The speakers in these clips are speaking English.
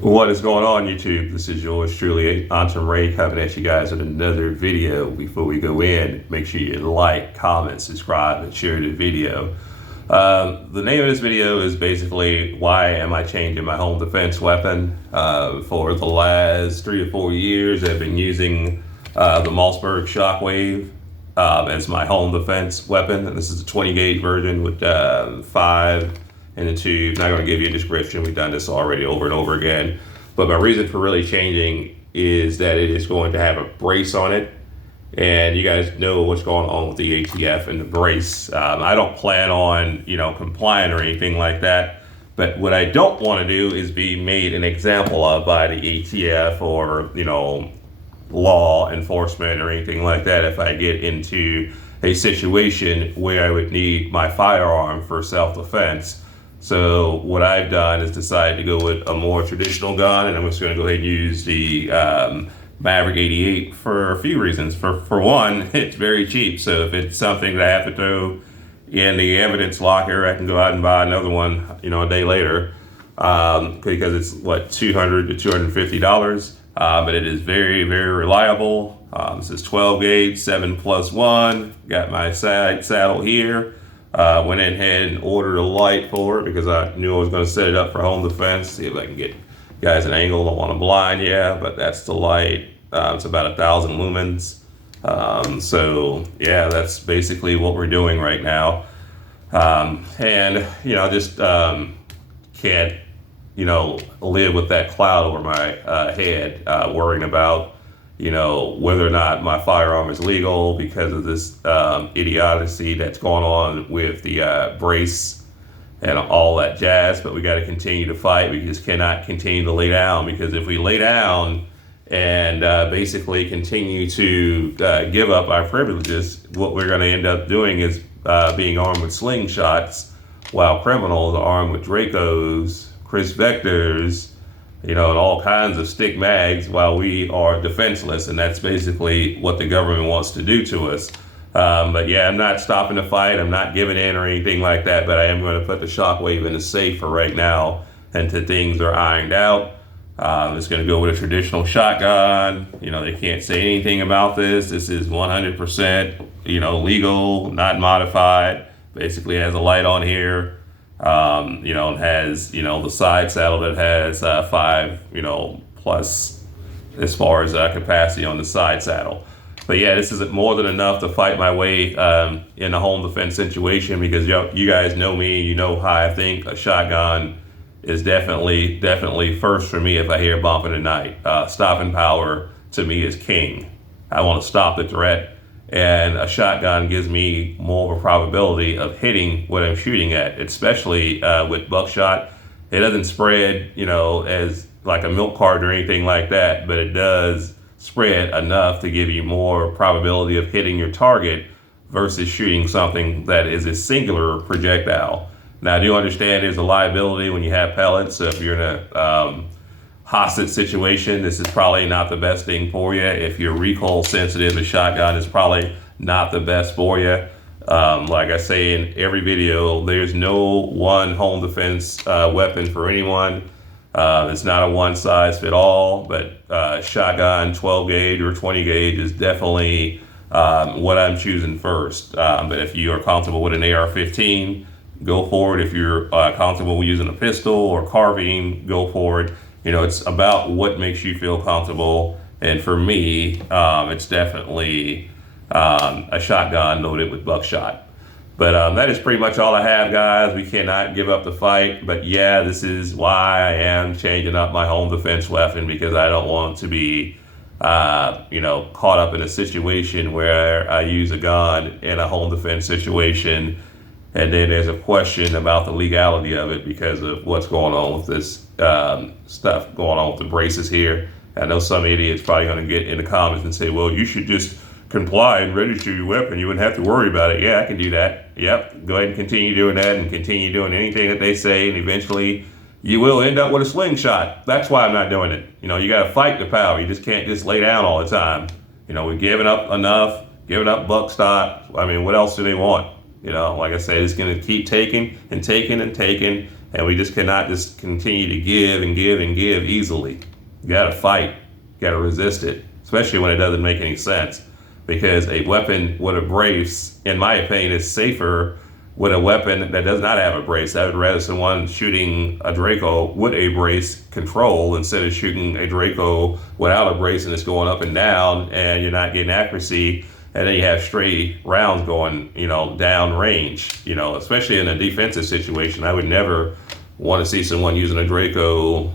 What is going on, YouTube? This is yours truly, ATUM-RE, coming at you guys with another video. Before we go in, make sure you like, comment, subscribe, and share the video. The name of this video is basically, why am I changing my home defense weapon? For the last 3 to 4 years, I've been using the Mossberg Shockwave as my home defense weapon. And this is a 20 gauge version with 5 in the tube. Not going to give you a description. We've done this already over and over again. But my reason for really changing is that it is going to have a brace on it. And you guys know what's going on with the ATF and the brace. I don't plan on, complying or anything like that. But what I don't want to do is be made an example of by the ATF or, law enforcement or anything like that if I get into a situation where I would need my firearm for self-defense. So what I've done is decided to go with a more traditional gun, and I'm just going to go ahead and use the Maverick 88 for a few reasons. For one, it's very cheap, so if it's something that I have to throw in the evidence locker, I can go out and buy another one, a day later, because it's $200 to $250. But it is very, very reliable. This is 12 gauge, 7+1. Got my side saddle here. Went ahead and ordered a light for it because I knew I was going to set it up for home defense. See if I can get guys an angle. Don't want to blind you, but that's the light. It's about 1,000 lumens. So yeah, that's basically what we're doing right now. And just can't live with that cloud over my head, worrying about whether or not my firearm is legal because of this idiocy that's going on with the brace and all that jazz. But we got to continue to fight. We just cannot continue to lay down, because if we lay down and basically continue to give up our privileges, what we're going to end up doing is being armed with slingshots, while criminals are armed with Dracos, Chris Vectors, and all kinds of stick mags, while we are defenseless. And that's basically what the government wants to do to us. But yeah, I'm not stopping the fight. I'm not giving in or anything like that, but I am going to put the Shockwave in the safe for right now until things are ironed out. It's going to go with a traditional shotgun. They can't say anything about this. This is 100%, legal, not modified. Basically has a light on here. And has, the side saddle that has 5, plus as far as capacity on the side saddle. But yeah, this is more than enough to fight my way in a home defense situation, because you guys know me, you know how I think a shotgun is definitely first for me if I hear a bump in the night. Stopping power to me is king. I want to stop the threat. And a shotgun gives me more of a probability of hitting what I'm shooting at, especially with buckshot. It doesn't spread, as like a milk carton or anything like that, but it does spread enough to give you more probability of hitting your target versus shooting something that is a singular projectile. Now, I do understand there's a liability when you have pellets, so if you're in a hostage situation, this is probably not the best thing for you. If you're recoil sensitive, a shotgun is probably not the best for you. Like I say in every video, there's no one home defense weapon for anyone. It's not a one size fit all, but shotgun 12 gauge or 20 gauge is definitely what I'm choosing first. But if you are comfortable with an AR-15, go for it. If you're comfortable with using a pistol or carbine, go for it. It's about what makes you feel comfortable. And for me, it's definitely a shotgun loaded with buckshot. But that is pretty much all I have, guys. We cannot give up the fight. But yeah, this is why I am changing up my home defense weapon, because I don't want to be, caught up in a situation where I use a gun in a home defense situation, and then there's a question about the legality of it because of what's going on with this stuff going on with the braces here. I know some idiot's probably going to get in the comments and say, well, you should just comply and register your weapon. You wouldn't have to worry about it. Yeah, I can do that. Yep, go ahead and continue doing that and continue doing anything that they say, and eventually you will end up with a slingshot. That's why I'm not doing it. You got to fight the power. You just can't just lay down all the time. We're giving up enough, giving up buck stock. I mean, what else do they want? Like I said, it's going to keep taking and taking and taking And we just cannot just continue to give and give and give easily. You got to fight. You got to resist it, especially when it doesn't make any sense. Because a weapon with a brace, in my opinion, is safer with a weapon that does not have a brace. I would rather someone shooting a Draco with a brace control instead of shooting a Draco without a brace and it's going up and down and you're not getting accuracy. And then you have stray rounds going, down range, especially in a defensive situation. I would never want to see someone using a Draco,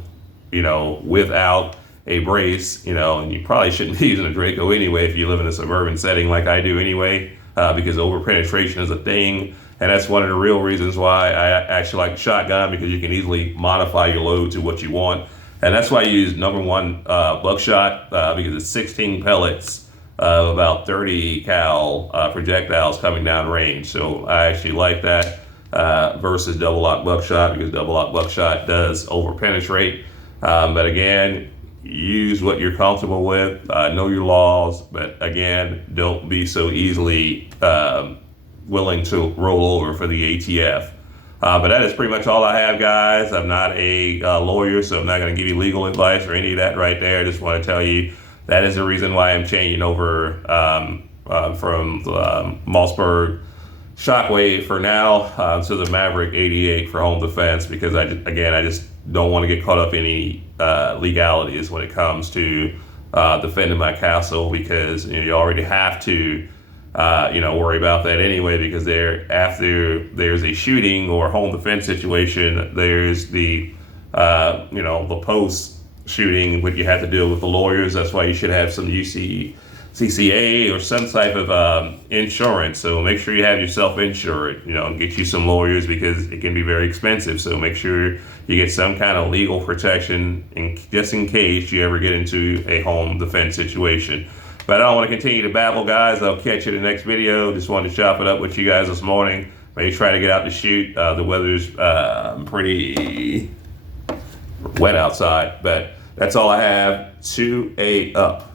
without a brace, and you probably shouldn't be using a Draco anyway if you live in a suburban setting like I do anyway, because overpenetration is a thing. And that's one of the real reasons why I actually like shotgun, because you can easily modify your load to what you want. And that's why I use number one buckshot, because it's 16 pellets of about 30 cal projectiles coming down range. So I actually like that versus double lock buckshot, because double lock buckshot does overpenetrate. But again, use what you're comfortable with, know your laws, but again, don't be so easily willing to roll over for the ATF. But that is pretty much all I have, guys. I'm not a lawyer, so I'm not going to give you legal advice or any of that right there. I just want to tell you that is the reason why I'm changing over from Mossberg Shockwave for now to the Maverick 88 for home defense, because I just don't want to get caught up in any legalities when it comes to defending my castle, because you already have to worry about that anyway, because after there's a shooting or home defense situation, there's the the post shooting, what you have to deal with the lawyers. That's why you should have some CCA or some type of insurance. So make sure you have yourself insured, and get you some lawyers, because it can be very expensive. So make sure you get some kind of legal protection just in case you ever get into a home defense situation. But I don't want to continue to babble, guys. I'll catch you in the next video. Just wanted to chop it up with you guys this morning. Maybe try to get out to shoot. The weather's pretty wet outside, but that's all I have. 2A up.